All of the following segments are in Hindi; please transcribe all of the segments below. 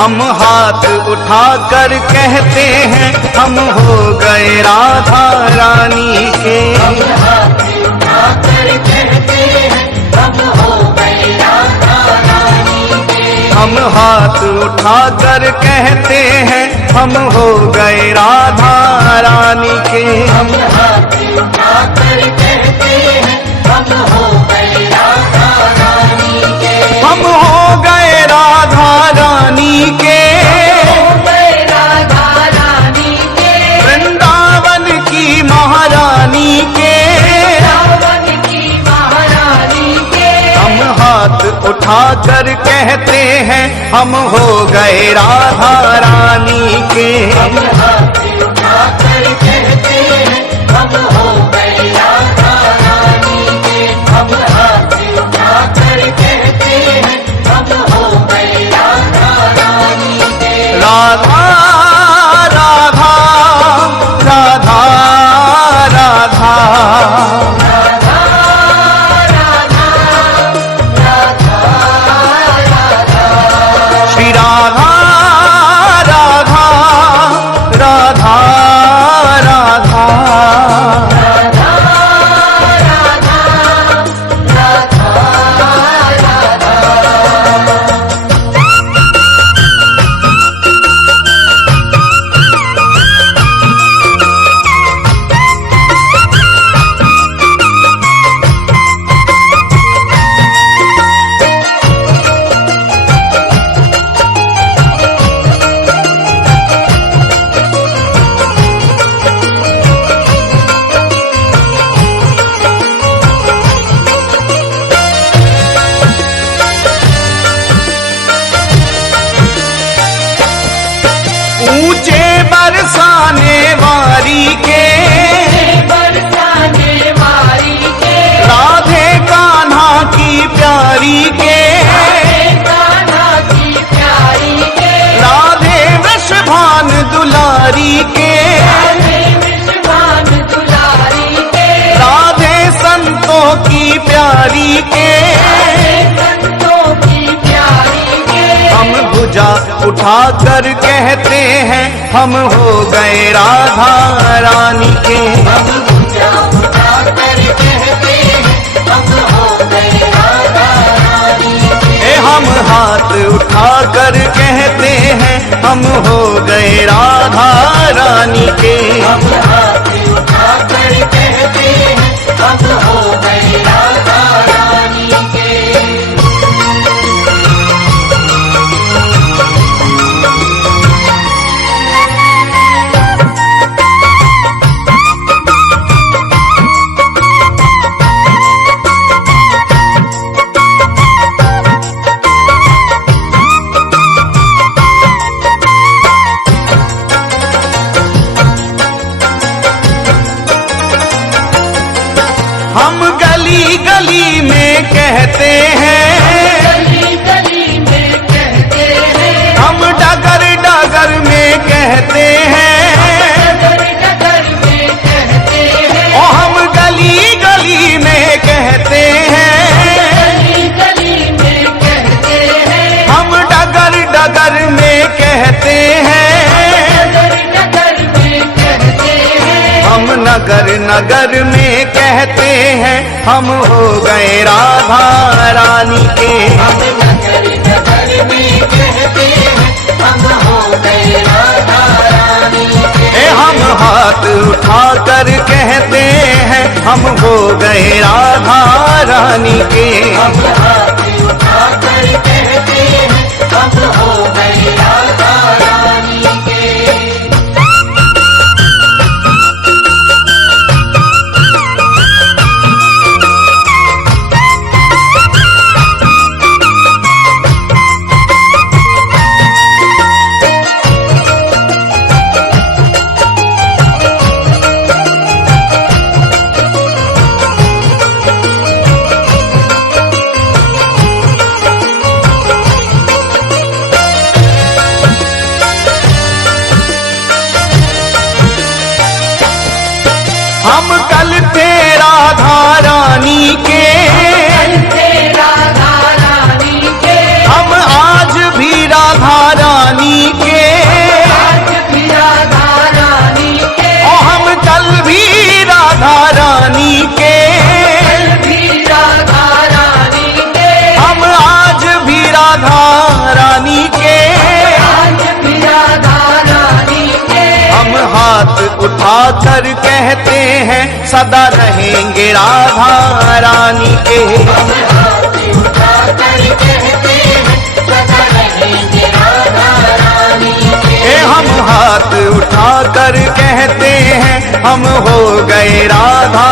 हम हाथ उठाकर कहते हैं हम हो गए राधा रानी के। हम हाथ उठाकर कहते हैं हम हो गए राधा रानी के। हम हाथ उठाकर कहते हैं हम हो गए राधा रानी के। हम हाथ उठाकर कहते हैं हम हो गए राधा रानी के। हम हो गए राधा रानी के। हो गए राधा रानी के। वृंदावन की महारानी के। वृंदावन की महारानी के। हम हाथ उठाकर कहते हैं हम हो गए राधा रानी के। हम हाथ उठाकर कहते हैं हम हो गए राधा रानी के। हम हाथ उठाकर कहते हैं हम हो गए राधा रानी के। राधा राधा राधा राधा राधा राधा राधा राधा। श्री राधा राधा राधा राधा राधा राधा राधा। ऊंचे बरसाने वारी के। बरसाने वाली के। राधे कान्हा की प्यारी के। कान्हा की प्यारी के। राधे वृषभान दुलारी के। राधे विश्वान दुलारी के। राधे संतों की प्यारी के। राधे संतों की प्यारी के। हम भुजा उठाकर कहते हैं हम हो गए राधा रानी के। हम भुजा उठाकर कहते हैं हम हो गए राधा रानी के। हम हाथ उठाकर कहते हैं हम हो गए राधा रानी के। हम हाथ उठाकर कहते हैं हम हो गए राधा रानी के। हम गली गली में कहते हैं। गली गली में कहते हैं। हम डगर डगर में कहते हैं। डगर डगर में कहते हैं। ओ हम गली गली में कहते हैं। गली गली में कहते हैं। हम डगर डगर में कहते हैं। डगर डगर में कहते हैं। हम नगर नगर में कहते हैं हम हो गए राधा रानी के। हम नगर नगर में कहते हैं हम हो गए राधा रानी के। हम हाथ उठाकर कहते हैं हम हो गए राधा रानी के। हम हाथ उठाकर कहते हैं हम हो गए राधा रानी के। हम कल थे राधा रानी के। राधा रानी के। हम आज भी राधा रानी कर कहते हैं सदा रहेंगे राधा रानी के। हम हाथ उठाकर कहते हैं सदा रहेंगे राधा रानी के। हम हाथ उठाकर कहते हैं हम हो गए राधा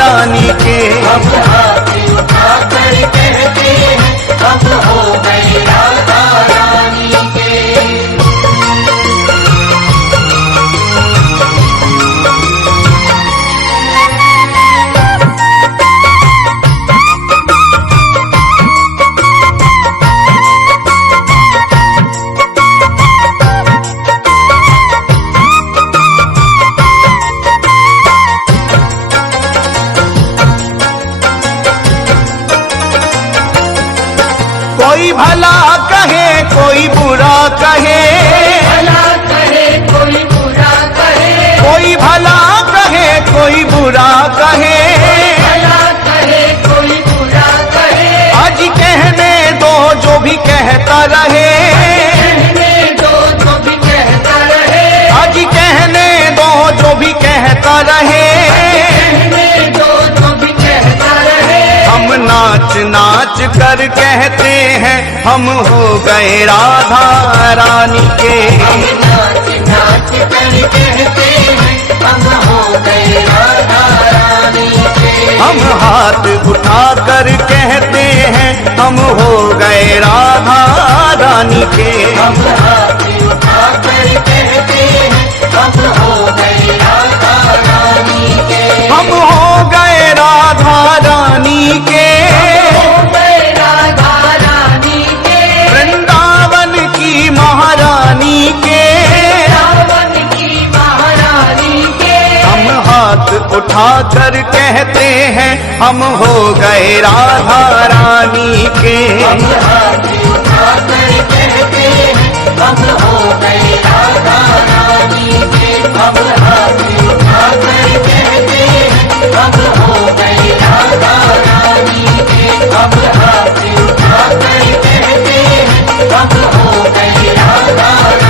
रानी के। हम हाथ उठाकर कहते हैं हम हो गए राधा रानी के। कोई भला कहे कोई बुरा कहे, भला कहे कोई बुरा कहे, कोई भला कहे कोई बुरा कहे, भला कहे कोई बुरा कहे। आज कहने दो जो भी कहता रहे, कहने दो जो भी कहता रहे, आज कहने दो जो भी कहता रहे। कहने दो जो भी कहता रहे। हम नाच नाच कर कहते हैं हम हो गए राधा रानी के। हम नाच नाच कर कहते हैं हम हो गए राधा रानी के। हम हाथ उठा कर कहते हैं हम हो गए राधा रानी के। हम हाथ उठाकर कहते हैं हम हो गए राधा रानी के। हम हो गए राधा रानी के। हो गए राधा रानी के। वृंदावन की महारानी के। रावण की महारानी के। हम हाथ उठा कर कहते हैं हम हो गए राधा रानी के। हम हाथ उठाकर कहते हैं हम हो गए राधा रानी के। हम हाथ उठाकर कहते हैं हम हो गए राधा रानी के। हम हाथ उठाकर कहते हैं हम हो गए राधा रानी के।